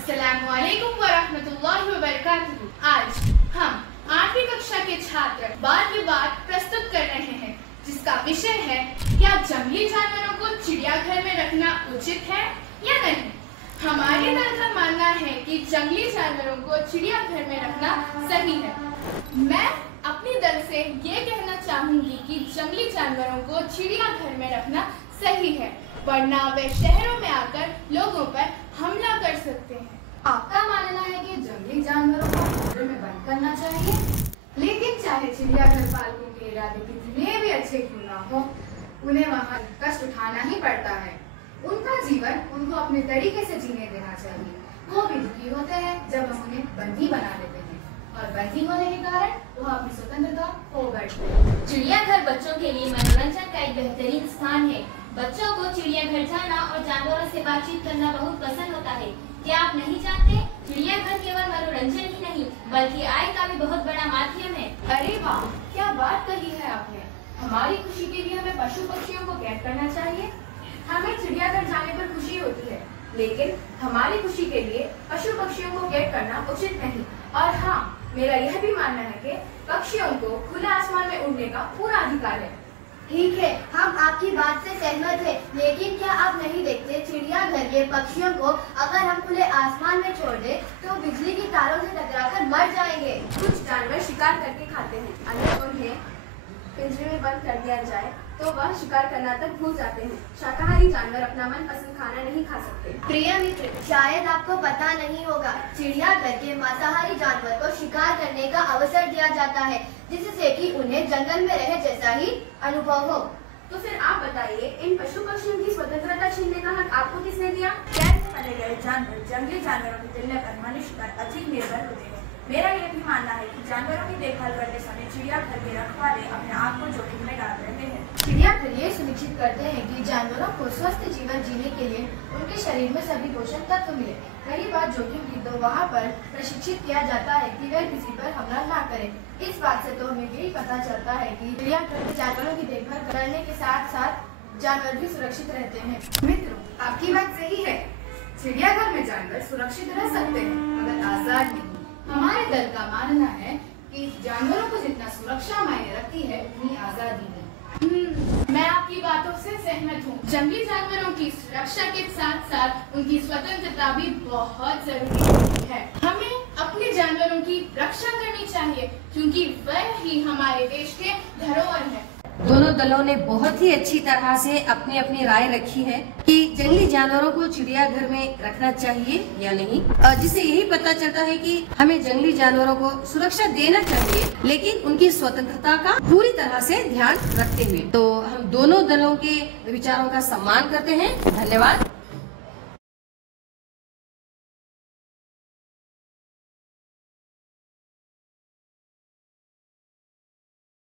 अस्सलामुअलैकुम वरहमतुल्लाहि वबरकातुहू। आज हम 8वीं कक्षा के छात्र वाद विवाद प्रस्तुत कर रहे हैं, जिसका विषय है क्या जंगली जानवरों को चिड़ियाघर में रखना उचित है या नहीं। हमारे दल का मानना है कि जंगली जानवरों को चिड़ियाघर में रखना सही है। मैं अपनी दल से ये कहना चाहूंगी कि जंगली जानवरों को चिड़ियाघर में रखना सही है, वरना वे शहरों में आकर लोगों पर हमला कर सकते हैं। आपका मानना है कि जंगली जानवरों को पिंजरे में बंद करना चाहिए, लेकिन चाहे चिड़ियाघर पालकों के इरादे कितने भी अच्छे क्यों ना हो, उन्हें वहाँ कष्ट उठाना ही पड़ता है। उनका जीवन उनको अपने तरीके से जीने देना चाहिए। वो भी दुखी होते हैं जब हम उन्हें बंदी बना देते हैं, और बंदी होने के कारण वो अपनी स्वतंत्रता खो बैठते हैं। चिड़ियाघर बच्चों के लिए मनोरंजन का एक बेहतरीन स्थान है। बच्चों को चिड़ियाघर जाना और जानवरों से बातचीत करना बहुत पसंद होता है। क्या आप नहीं जानते, चिड़ियाघर केवल मनोरंजन ही नहीं बल्कि आय का भी बहुत बड़ा माध्यम है। अरे वाह, क्या बात कही है आपने। हमारी खुशी के लिए हमें पशु पक्षियों को कैद करना चाहिए। हमें चिड़ियाघर जाने पर खुशी होती है, लेकिन हमारी खुशी के लिए पशु पक्षियों को कैद करना उचित नहीं। और हाँ, मेरा यह भी मानना है कि पक्षियों को खुले आसमान में उड़ने का पूरा अधिकार है। ठीक है, हम आपकी बात से सहमत हैं, लेकिन क्या आप नहीं देखते चिड़ियाघर के पक्षियों को अगर हम खुले आसमान में छोड़ दें तो बिजली की तारों से टकराकर मर जाएंगे। कुछ जानवर शिकार करके खाते हैं, अगर उन्हें पिंजरे में बंद कर दिया जाए तो वह शिकार करना तक भूल जाते हैं। शाकाहारी जानवर अपना मनपसंद खाना नहीं खा सकते। प्रिय मित्र, शायद आपको पता नहीं होगा, चिड़ियाघर के मांसाहारी जानवर को शिकार करने का अवसर दिया जाता है, जिससे कि उन्हें जंगल में रहे जैसा ही अनुभव हो। तो फिर आप बताइए, इन पशु पक्षियों की स्वतंत्रता छीनने का हक आपको किसने दिया? कैसे पाले गए जानवर जंगली जानवरों की तुलना पर मनुष्य पर अधिक निर्भर होते हैं। मेरा यह भी मानना है कि जानवरों की देखभाल करते समय चिड़ियाघर के रखवाले अपने आप को जोखिम में डाल रहे हैं। चिड़ियाघर ये सुनिश्चित करते हैं कि जानवरों को स्वस्थ जीवन जीने के लिए उनके शरीर में सभी पोषक तत्व मिले। रही बात जोखिम की, तो वहाँ पर प्रशिक्षित किया जाता है कि वह किसी पर हमला ना करे। इस बात से तो हमें यही पता चलता है कि चिड़ियाघर में जानवरों की देखभाल करने के साथ साथ जानवर भी सुरक्षित रहते हैं। मित्रों, आपकी बात सही है, चिड़ियाघर में जानवर सुरक्षित रह सकते हैं मगर आजाद नहीं। हमारे दल का मानना है कि जानवरों को जितना सुरक्षा मायने रखती है उतनी आजादी नहीं। मैं आपकी बातों से सहमत हूँ। जंगली जानवरों की सुरक्षा के साथ साथ उनकी स्वतंत्रता भी बहुत जरूरी है। हमें अपने जानवरों की रक्षा करनी चाहिए, क्योंकि वह ही हमारे देश के धरोहर है। दोनों दलों ने बहुत ही अच्छी तरह से अपनी अपनी राय रखी है कि जंगली जानवरों को चिड़ियाघर में रखना चाहिए या नहीं, जिससे यही पता चलता है कि हमें जंगली जानवरों को सुरक्षा देना चाहिए, लेकिन उनकी स्वतंत्रता का पूरी तरह से ध्यान रखते हुए। तो हम दोनों दलों के विचारों का सम्मान करते हैं। धन्यवाद।